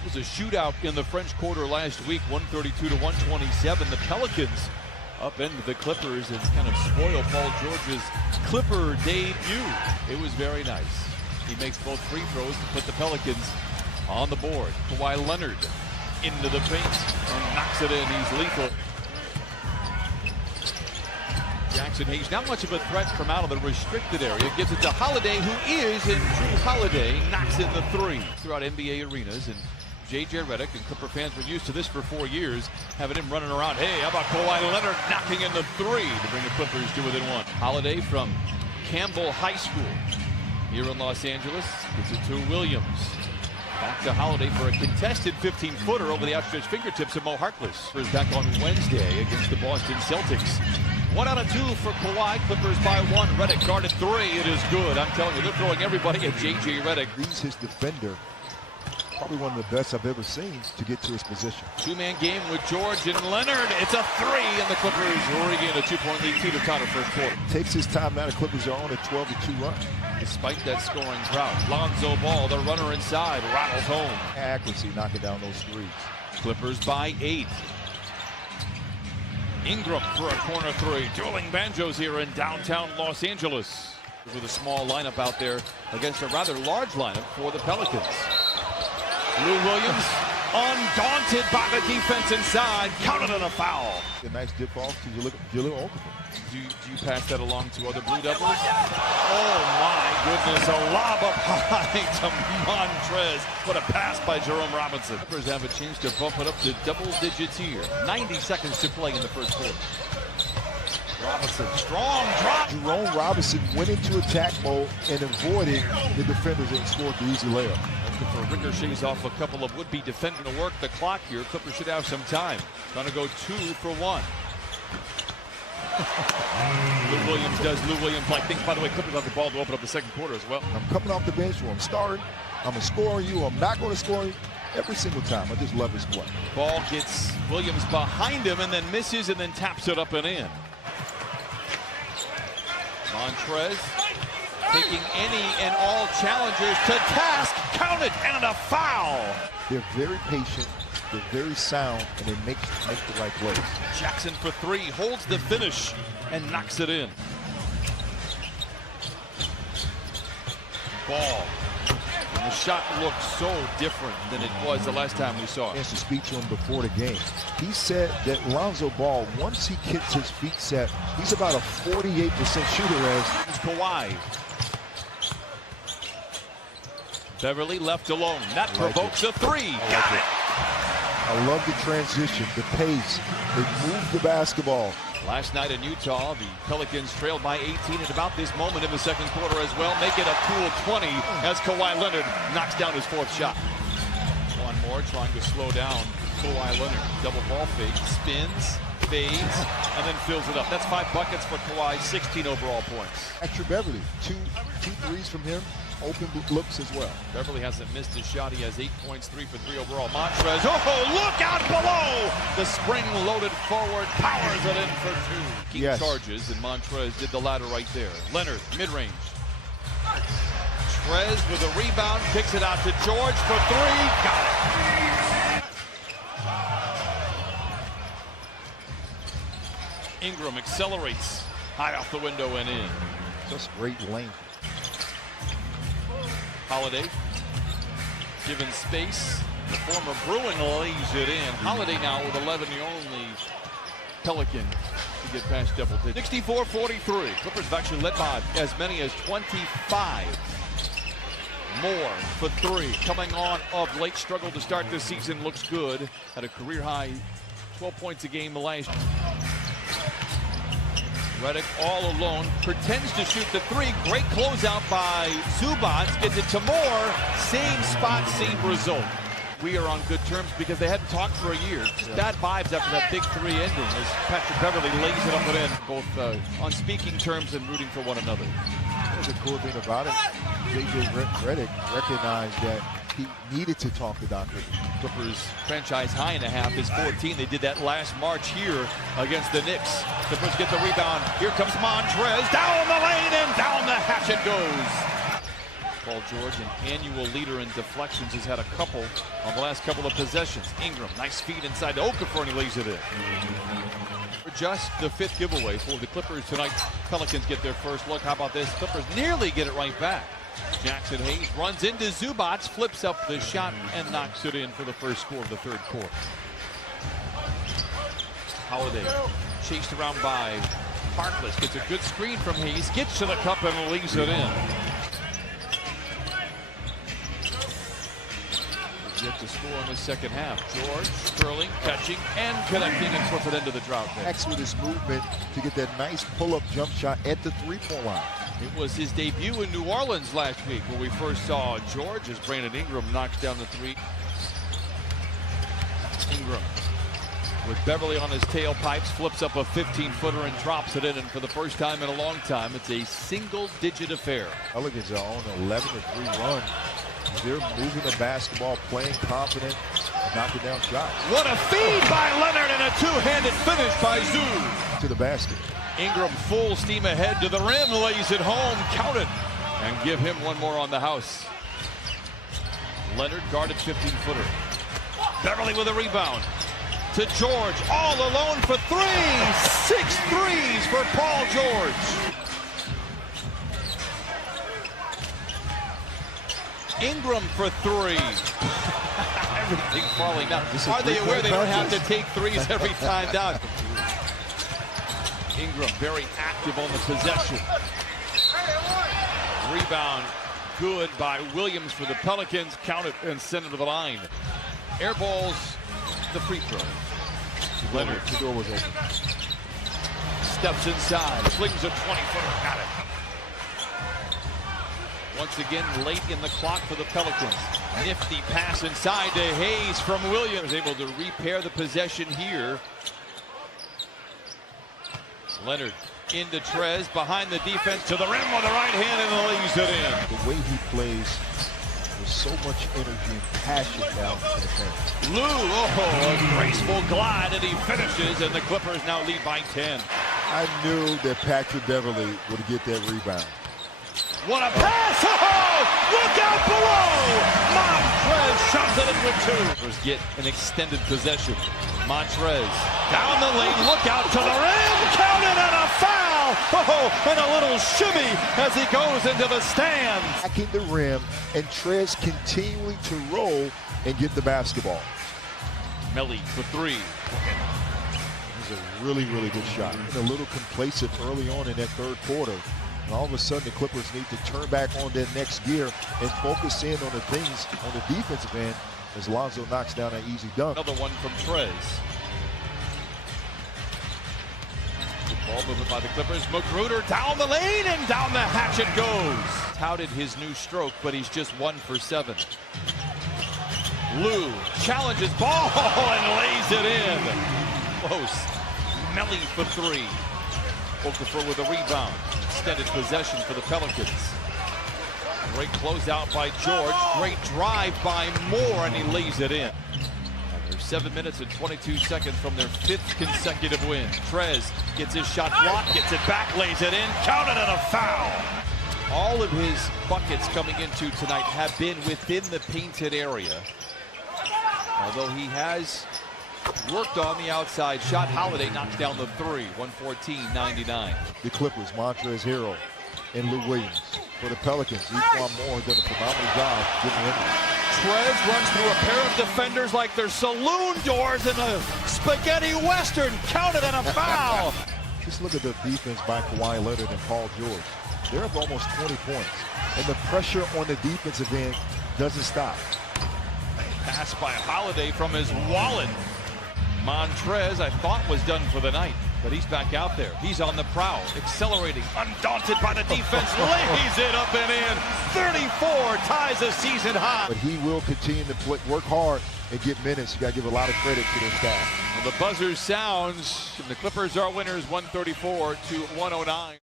It was a shootout in the French Quarter last week, 132 to 127. The Pelicans upended the Clippers and kind of spoiled Paul George's Clipper debut. It was very nice. He makes both free throws to put the Pelicans on the board. Kawhi Leonard into the paint and knocks it in. He's lethal. Jackson Hayes, not much of a threat from out of the restricted area. Gives it to Holiday, who is in true Holiday. Knocks in the three throughout NBA arenas. And J.J. Redick, and Clipper fans were used to this for 4 years, having him running around. Hey, how about Kawhi Leonard knocking in the three to bring the Clippers to within one. Holiday from Campbell High School here in Los Angeles. Gives it to Williams. Back to Holiday for a contested 15-footer over the outstretched fingertips of Mo Harkless. Clippers back on Wednesday against the Boston Celtics. 1 out of 2 for Kawhi. Clippers by 1. Redick guarded 3. It is good. I'm telling you, they're throwing everybody at J.J. Redick. He's his defender. Probably one of the best I've ever seen to get to his position. Two-man game with George and Leonard. It's a 3, and the Clippers regain a 2-point lead, 2 to tie the first quarter. Takes his time now. The Clippers are on a 12-2 run. Despite that scoring drought, Lonzo Ball, the runner inside, rattles home. Accuracy knocking down those threes. Clippers by 8. Ingram for a corner 3. Dueling banjos here in downtown Los Angeles. With a small lineup out there against a rather large lineup for the Pelicans. Lou Williams, undaunted by the defense inside, counted on a foul. A nice dip off to Jaleel Okafor. Do you pass that along to other Blue Devils? Oh my goodness, a lob up high to Montrez. What a pass by Jerome Robinson. Clippers have a chance to bump it up to double digits here. 90 seconds to play in the first quarter. Robinson, strong drop. Jerome Robinson went into attack mode and avoided the defenders and scored the easy layup. For ricochets off a couple of would-be defenders to work the clock here. Clippers should have some time. Trying to go 2 for 1. Lou Williams does Lou Williams-like things. By the way, Clippers have the ball to open up the second quarter as well. I'm coming off the bench where I'm starting. I'm going to score on you. I'm not going to score you every single time. I just love his play. Ball gets Williams behind him and then misses and then taps it up and in. Montrez taking any and all challengers to task. Counted and a foul. They're very patient. They're very sound, and they make the right plays. Jackson for 3, holds the finish and knocks it in. Ball. And the shot looks so different than it was the last time we saw it. To speak to him before the game, he said that Lonzo Ball, once he gets his feet set, he's about a 48% shooter. As Kawhi. Beverly left alone. That provokes a 3. Got it. I love the transition, the pace. They move the basketball. Last night in Utah, the Pelicans trailed by 18 at about this moment in the second quarter as well. Make it a cool 20 as Kawhi Leonard knocks down his 4th shot. One more trying to slow down Kawhi Leonard. Double ball fake, spins, fades, and then fills it up. That's 5 buckets for Kawhi, 16 overall points. Extra Beverly, two threes from him. Open looks as well. Beverly hasn't missed his shot. He has 8 points, 3 for 3 overall. Montrez, oh, look out below! The spring-loaded forward powers it in for 2. Keep charges, and Montrez did the latter right there. Leonard, mid-range. Trez with a rebound, kicks it out to George for 3. Got it. Ingram accelerates high off the window and in. Just great length. Holiday, given space, the former Bruin lays it in. Holiday now with 11, the only Pelican to get past double digits. 64-43. Clippers have actually led by as many as 25 more for 3. Coming on of late, struggle to start this season, looks good. At a career high 12 points a game last year. Redick all alone, pretends to shoot the 3. Great closeout by Zubac. Gets it to Moore. Same spot, same result. We are on good terms because they hadn't talked for a year. Just bad vibes after that big 3 ending as Patrick Beverly lays it up and in. Both on speaking terms and rooting for one another. The cool thing about it, J.J. Redick recognized that he needed to talk to Doc Rivers. Clippers franchise high in a half is 14. They did that last March here against the Knicks. Clippers get the rebound. Here comes Montrez down the lane and down the hatch it goes. Paul George, an annual leader in deflections, has had a couple on the last couple of possessions. Ingram, nice feed inside to Okafor, and he lays it in. Just the fifth giveaway for the Clippers tonight. Pelicans get their first look. How about this? Clippers nearly get it right back. Jackson Hayes runs into Zubac, flips up the shot, and knocks it in for the first score of the third quarter. Holiday chased around by Harkless, gets a good screen from Hayes, gets to the cup and leaves it in. Yet to score in the second half. George curling, catching, and connecting, and puts it into the drought there. Max with his movement to get that nice pull-up jump shot at the three-point line. It was his debut in New Orleans last week where we first saw George as Brandon Ingram knocks down the three. Ingram with Beverly on his tailpipes, flips up a 15-footer and drops it in, and for the first time in a long time, it's a single-digit affair. Pelicans are on an 11-3 run. They're moving the basketball, playing confident, knocking down shots. What a feed by Leonard and a two-handed finish by Zoo. To the basket. Ingram full steam ahead to the rim, lays it home, count it, and give him one more on the house. Leonard guarded 15-footer. Beverly with a rebound. To George, all alone for three. 6 threes for Paul George. Ingram for three. Everything falling down. Are they aware they don't have to take threes every time down? Ingram very active on the possession. Rebound good by Williams for the Pelicans. Count it and send it to the line. Airballs the free throw. Leonard, the door was open. Steps inside, flings a 20-footer, got it. Once again, late in the clock for the Pelicans. Nifty pass inside to Hayes from Williams. Able to repair the possession here. Leonard into Trez, behind the defense, to the rim with the right hand, and lays it in. The way he plays with so much energy and passion down to the bench. Lou, a graceful glide, and he finishes, and the Clippers now lead by 10. I knew that Patrick Beverly would get that rebound. What a pass! Oh, look out below! Montrez shoves it in with two. Clippers get an extended possession. Montrez down the lane, look out to the rim, counted, and a foul! Oh, and a little shimmy as he goes into the stands. Attacking the rim, and Trez continuing to roll and get the basketball. Melly for three. It was a really, really good shot. A little complacent early on in that third quarter. And all of a sudden, the Clippers need to turn back on their next gear and focus in on the things on the defensive end as Lonzo knocks down an easy dunk. Another one from Trez. Ball movement by the Clippers. Magruder down the lane, and down the hatch it goes. Touted his new stroke, but he's just 1 for 7. Lou challenges ball and lays it in. Close. Melly for three. Okafor with a rebound. Extended possession for the Pelicans. Great closeout by George. Great drive by Moore, and he lays it in. And there's 7 minutes and 22 seconds from their 5th consecutive win. Trez gets his shot blocked, gets it back, lays it in, counted, and a foul. All of his buckets coming into tonight have been within the painted area. Although he has worked on the outside shot. Holiday knocks down the three, 114-99. The Clippers, Montrezl Harrell and Lou Williams. For the Pelicans, Equan Moore done a phenomenal job getting in. Trez runs through a pair of defenders like they're saloon doors in a spaghetti western. Counted, and a foul. Just look at the defense by Kawhi Leonard and Paul George. They're up almost 20 points. And the pressure on the defensive end doesn't stop. Pass by Holiday from his wallet. Montrez, I thought, was done for the night, but he's back out there. He's on the prowl, accelerating, undaunted by the defense, lays it up and in. 34 ties a season high. But he will continue to work hard and get minutes. You got to give a lot of credit to their staff. Well, the buzzer sounds, and the Clippers are winners 134-109.